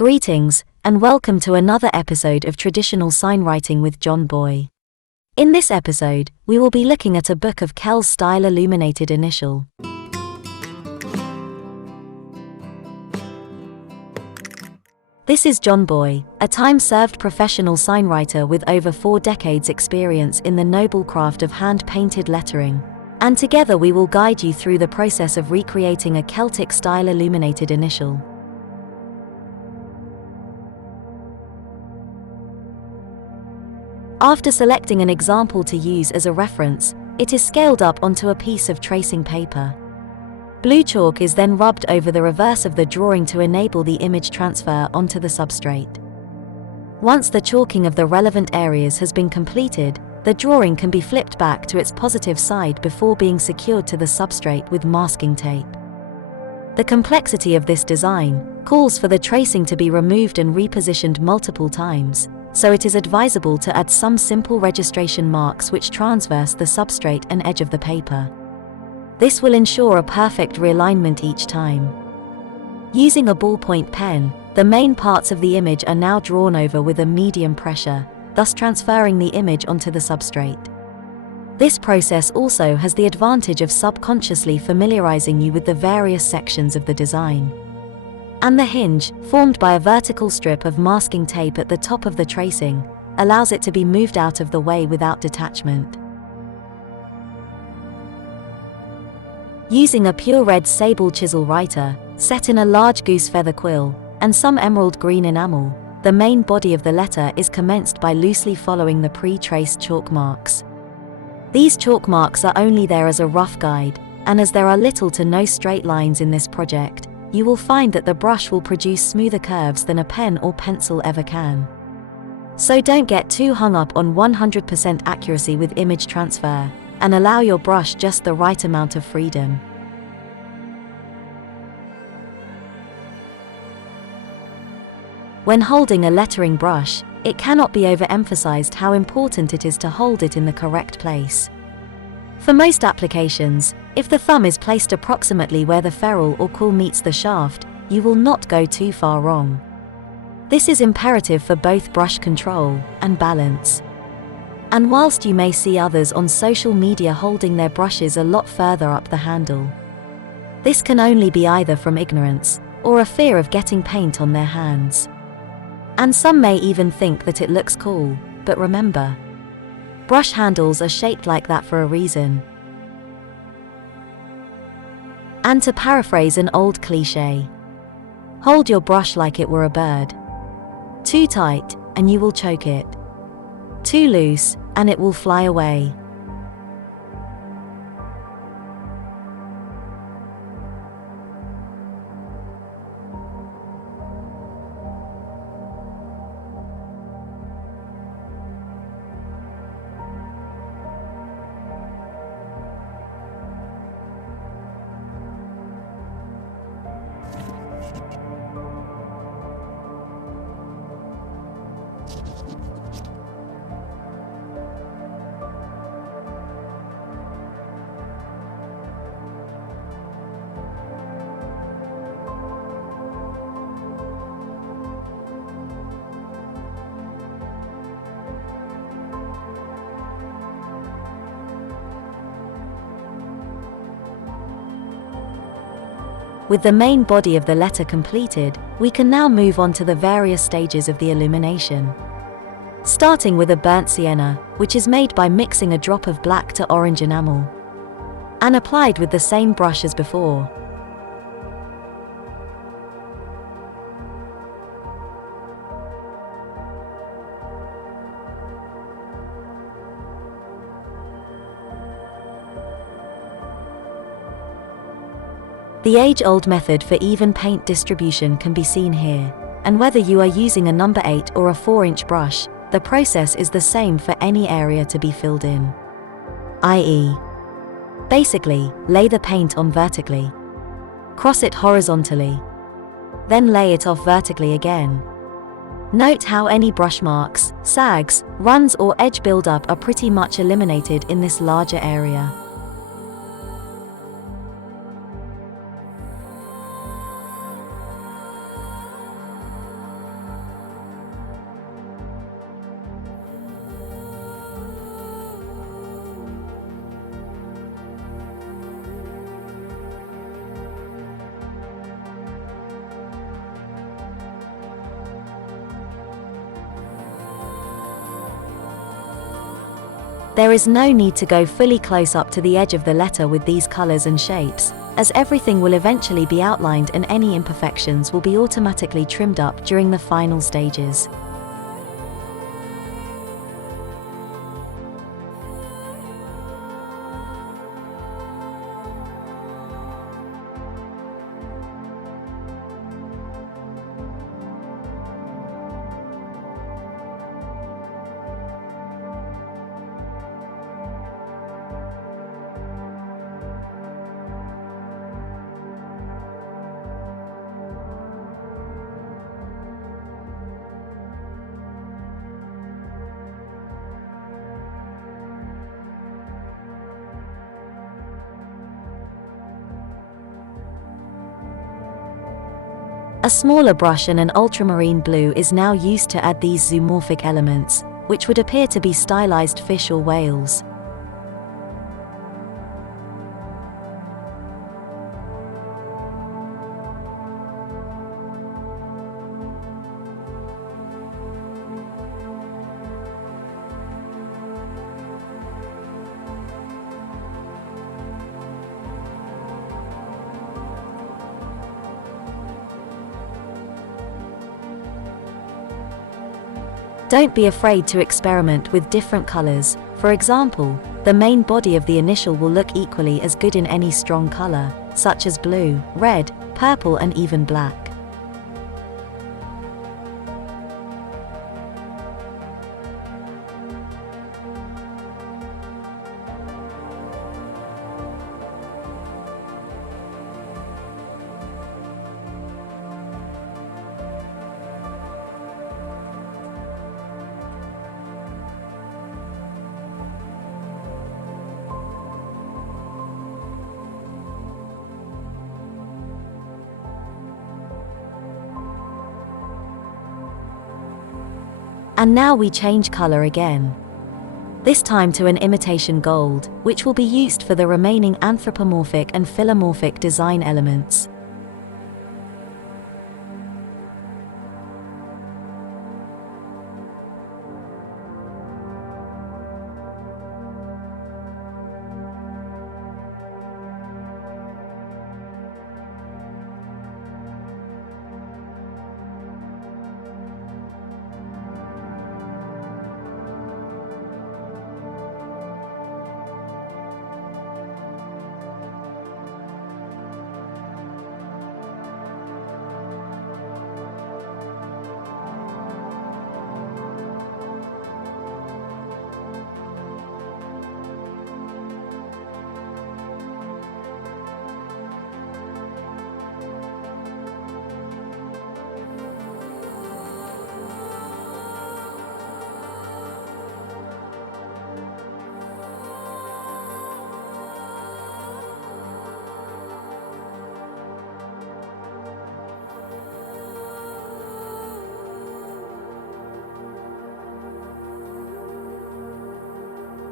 Greetings, and welcome to another episode of Traditional Signwriting with JohnBoy. In this episode, we will be looking at a book of Kells style Illuminated Initial. This is JohnBoy, a time-served professional signwriter with over 4 decades experience in the noble craft of hand-painted lettering. And together we will guide you through the process of recreating a Celtic style illuminated initial. After selecting an example to use as a reference, it is scaled up onto a piece of tracing paper. Blue chalk is then rubbed over the reverse of the drawing to enable the image transfer onto the substrate. Once the chalking of the relevant areas has been completed, the drawing can be flipped back to its positive side before being secured to the substrate with masking tape. The complexity of this design calls for the tracing to be removed and repositioned multiple times, so it is advisable to add some simple registration marks which transverse the substrate and edge of the paper. This will ensure a perfect realignment each time. Using a ballpoint pen, the main parts of the image are now drawn over with a medium pressure, thus transferring the image onto the substrate. This process also has the advantage of subconsciously familiarizing you with the various sections of the design. And the hinge, formed by a vertical strip of masking tape at the top of the tracing, allows it to be moved out of the way without detachment. Using a pure red sable chisel writer, set in a large goose feather quill, and some emerald green enamel, the main body of the letter is commenced by loosely following the pre-traced chalk marks. These chalk marks are only there as a rough guide, and as there are little to no straight lines in this project, you will find that the brush will produce smoother curves than a pen or pencil ever can. So don't get too hung up on 100% accuracy with image transfer, and allow your brush just the right amount of freedom. When holding a lettering brush, it cannot be overemphasized how important it is to hold it in the correct place. For most applications, if the thumb is placed approximately where the ferrule or quill meets the shaft, you will not go too far wrong. This is imperative for both brush control and balance. And whilst you may see others on social media holding their brushes a lot further up the handle, this can only be either from ignorance or a fear of getting paint on their hands. And some may even think that it looks cool, but remember, brush handles are shaped like that for a reason. And to paraphrase an old cliché, hold your brush like it were a bird. Too tight, and you will choke it. Too loose, and it will fly away. With the main body of the letter completed, we can now move on to the various stages of the illumination. Starting with a burnt sienna, which is made by mixing a drop of black to orange enamel, and applied with the same brush as before. The age-old method for even paint distribution can be seen here, and whether you are using a number 8 or a 4-inch brush, the process is the same for any area to be filled in. i.e., basically, lay the paint on vertically, cross it horizontally, then lay it off vertically again. Note how any brush marks, sags, runs or edge buildup are pretty much eliminated in this larger area. There is no need to go fully close up to the edge of the letter with these colors and shapes, as everything will eventually be outlined and any imperfections will be automatically trimmed up during the final stages. A smaller brush and an ultramarine blue is now used to add these zoomorphic elements, which would appear to be stylized fish or whales. Don't be afraid to experiment with different colors. For example, the main body of the initial will look equally as good in any strong color, such as blue, red, purple, and even black. And now we change color again. This time to an imitation gold, which will be used for the remaining anthropomorphic and philomorphic design elements.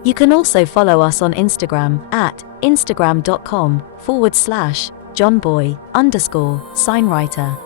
You can also follow us on Instagram at instagram.com/JohnBoy_Signwriter.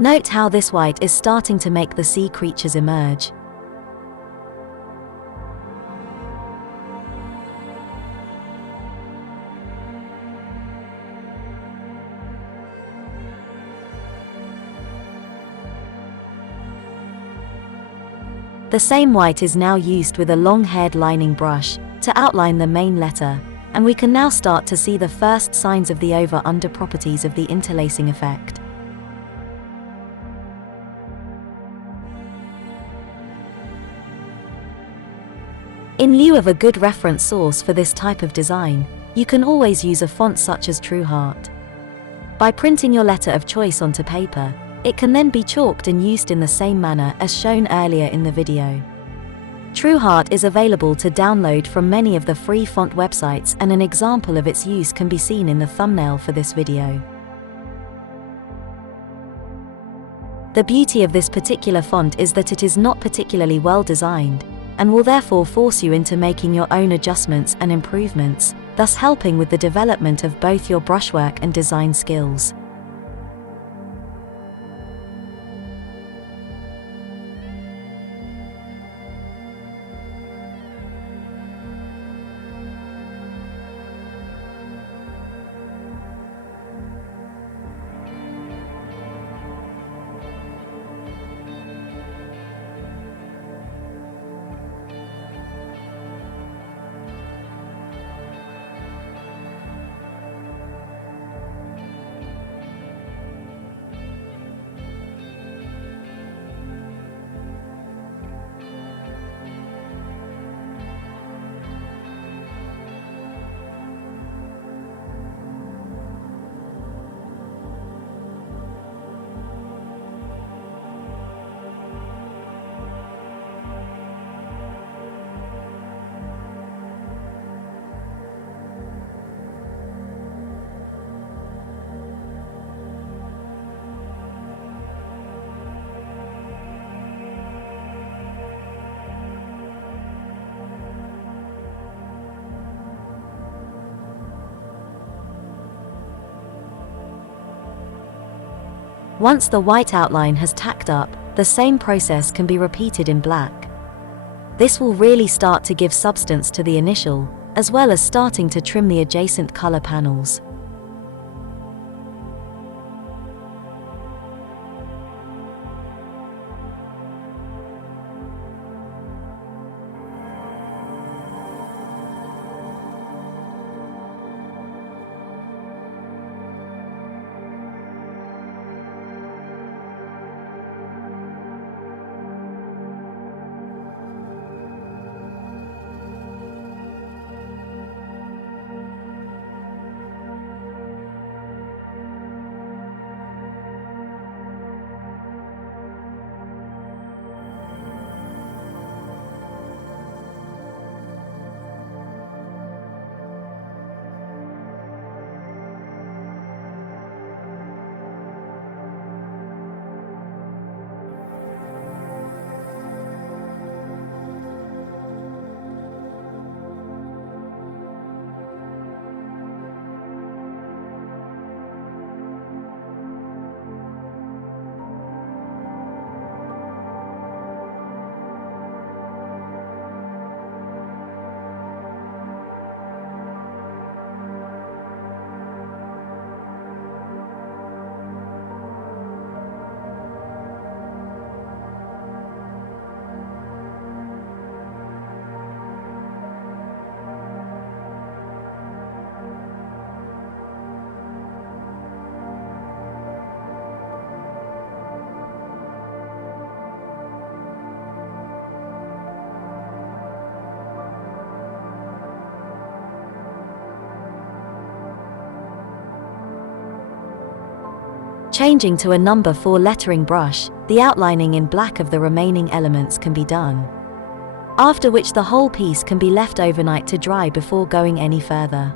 Note how this white is starting to make the sea creatures emerge. The same white is now used with a long-haired lining brush to outline the main letter, and we can now start to see the first signs of the over-under properties of the interlacing effect. In lieu of a good reference source for this type of design, you can always use a font such as TrueHeart. By printing your letter of choice onto paper, it can then be chalked and used in the same manner as shown earlier in the video. TrueHeart is available to download from many of the free font websites, and an example of its use can be seen in the thumbnail for this video. The beauty of this particular font is that it is not particularly well designed, and will therefore force you into making your own adjustments and improvements, thus helping with the development of both your brushwork and design skills. Once the white outline has tacked up, the same process can be repeated in black. This will really start to give substance to the initial, as well as starting to trim the adjacent color panels. Changing to a number 4 lettering brush, the outlining in black of the remaining elements can be done. After which the whole piece can be left overnight to dry before going any further.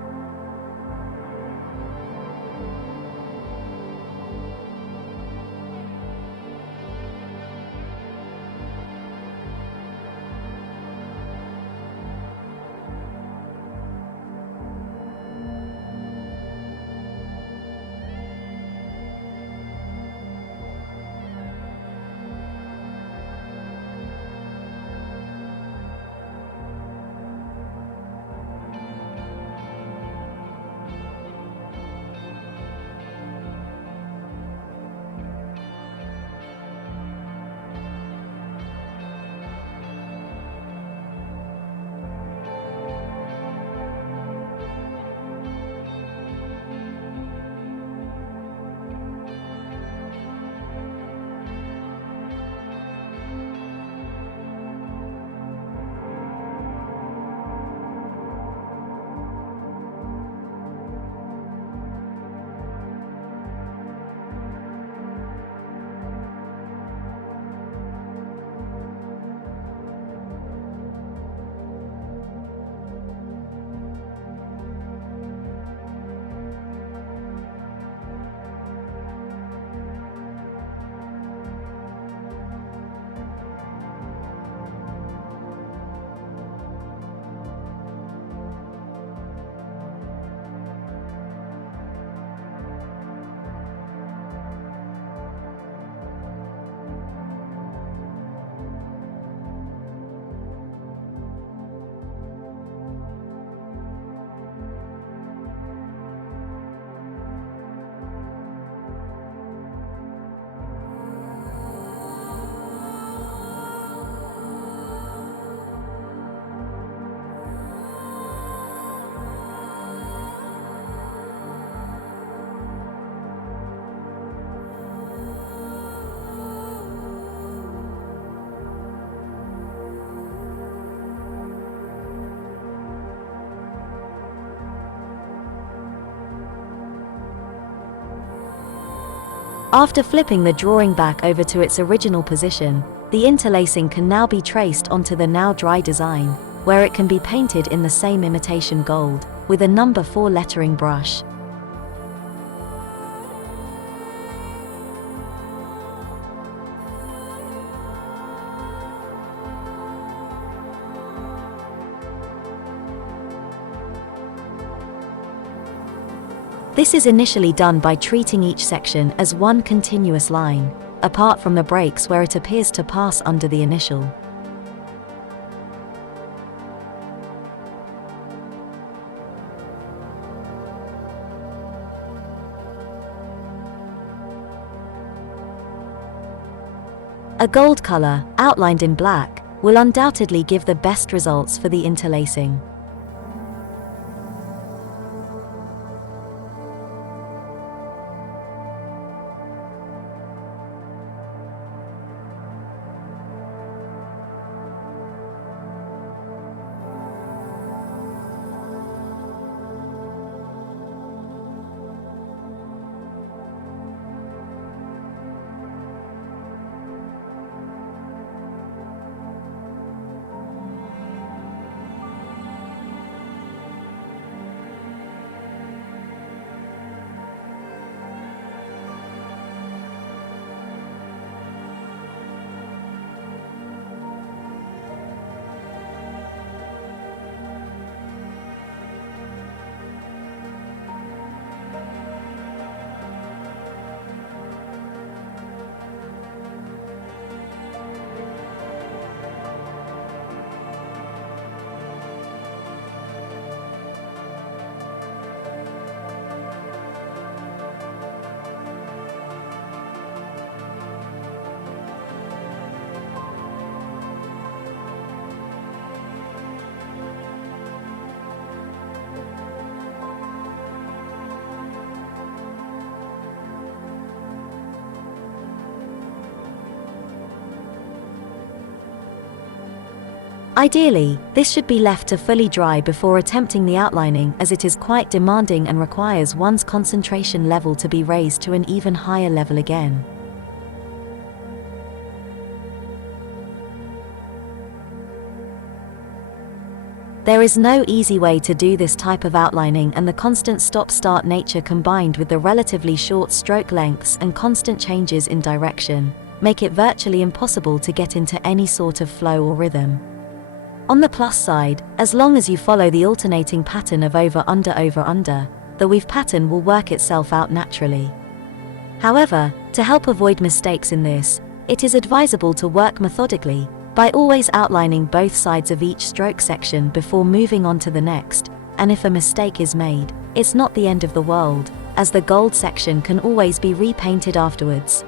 After flipping the drawing back over to its original position, the interlacing can now be traced onto the now dry design, where it can be painted in the same imitation gold, with a number 4 lettering brush. This is initially done by treating each section as one continuous line, apart from the breaks where it appears to pass under the initial. A gold color, outlined in black, will undoubtedly give the best results for the interlacing. Ideally, this should be left to fully dry before attempting the outlining, as it is quite demanding and requires one's concentration level to be raised to an even higher level again. There is no easy way to do this type of outlining, and the constant stop-start nature combined with the relatively short stroke lengths and constant changes in direction make it virtually impossible to get into any sort of flow or rhythm. On the plus side, as long as you follow the alternating pattern of over-under, the weave pattern will work itself out naturally. However, to help avoid mistakes in this, it is advisable to work methodically, by always outlining both sides of each stroke section before moving on to the next, and if a mistake is made, it's not the end of the world, as the gold section can always be repainted afterwards.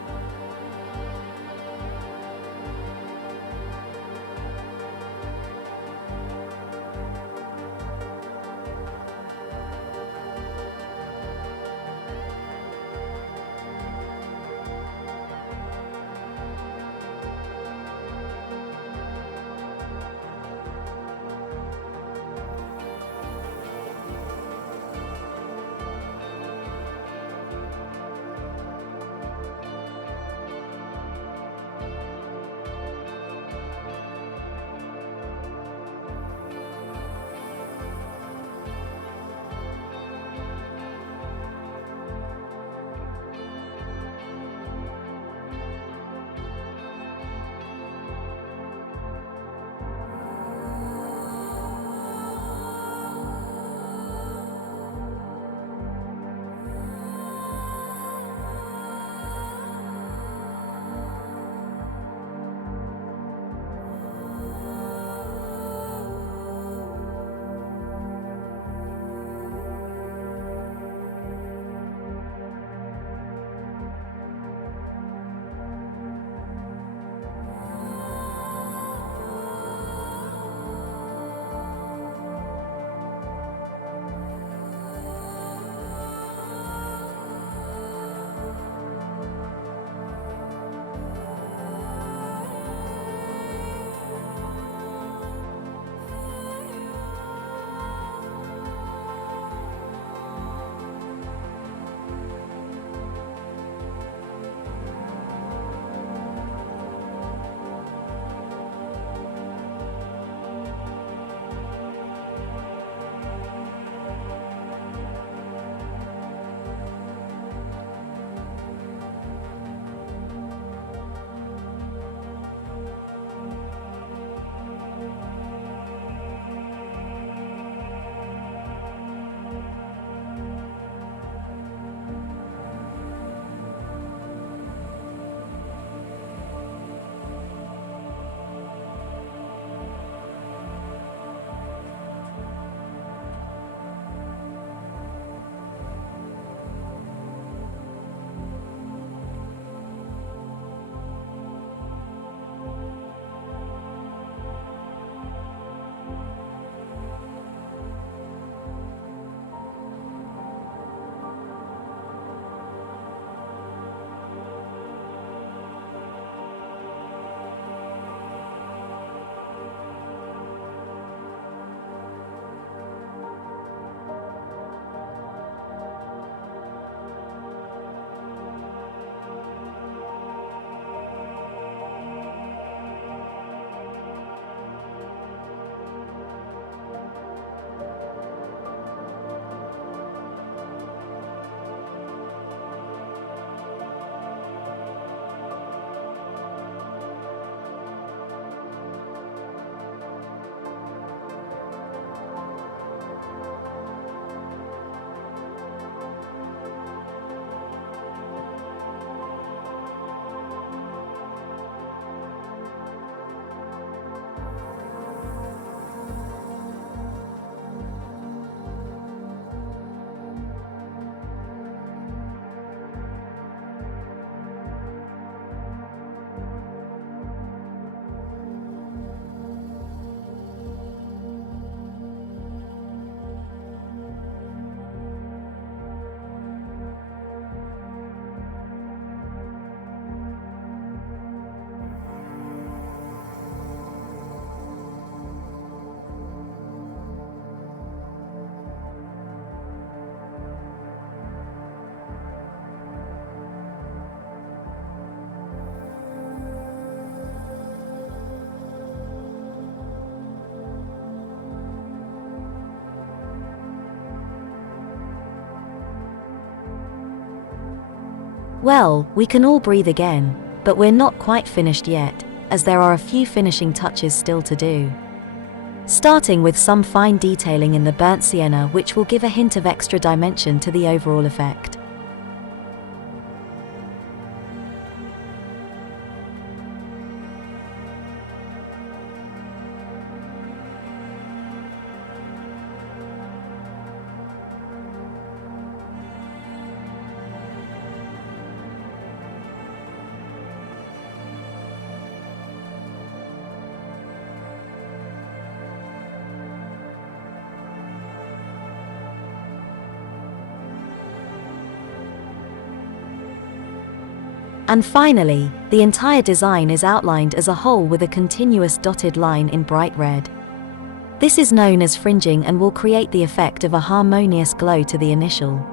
Well, we can all breathe again, but we're not quite finished yet, as there are a few finishing touches still to do. Starting with some fine detailing in the burnt sienna, which will give a hint of extra dimension to the overall effect. And finally, the entire design is outlined as a whole with a continuous dotted line in bright red. This is known as fringing and will create the effect of a harmonious glow to the initial.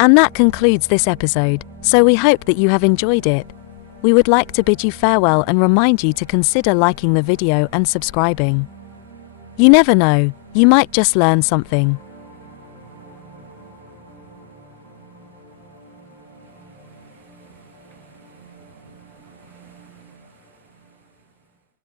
And that concludes this episode, so we hope that you have enjoyed it. We would like to bid you farewell and remind you to consider liking the video and subscribing. You never know, you might just learn something.